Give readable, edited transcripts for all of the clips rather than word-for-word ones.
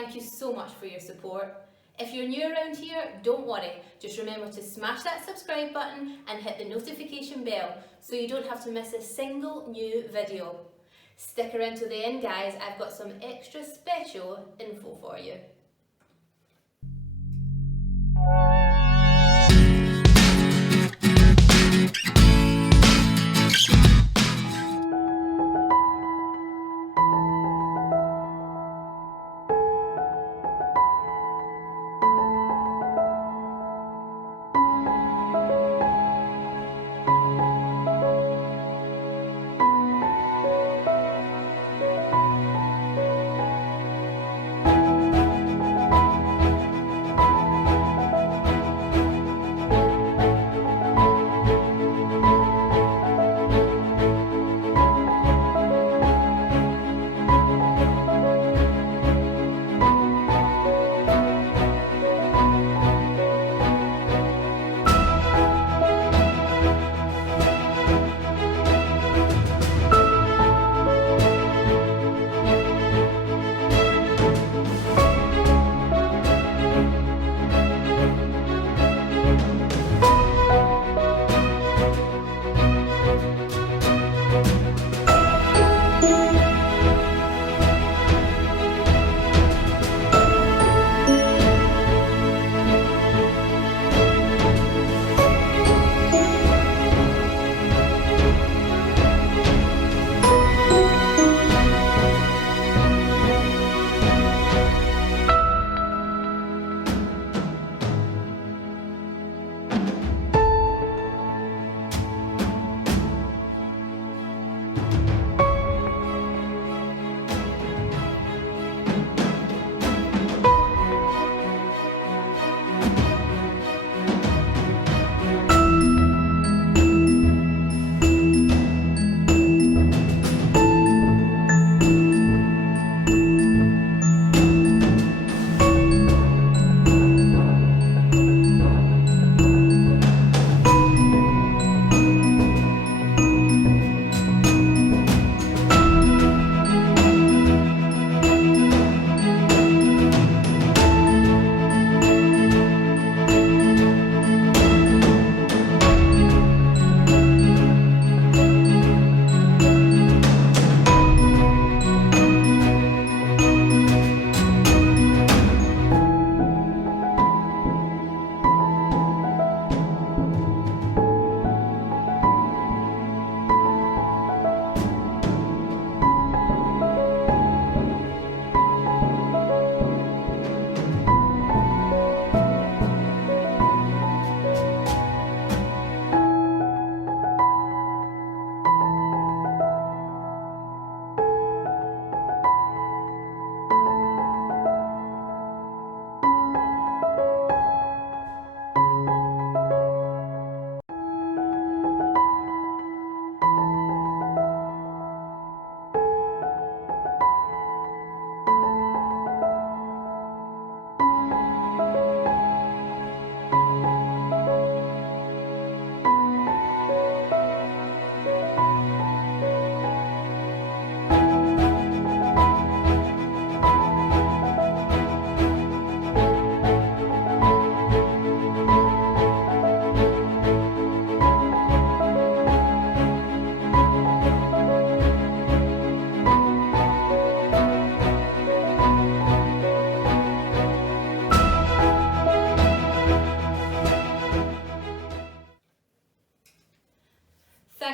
thank you so much for your support. If you're new around here, don't worry, just remember to smash that subscribe button and hit the notification bell so you don't have to miss a single new video. Stick around to the end guys, I've got some extra special info for you.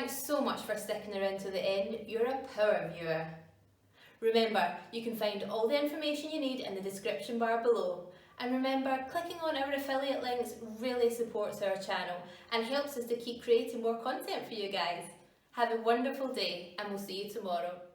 Thanks so much for sticking around to the end. You're a power viewer. Remember, you can find all the information you need in the description bar below. And remember, clicking on our affiliate links really supports our channel and helps us to keep creating more content for you guys. Have a wonderful day and we'll see you tomorrow.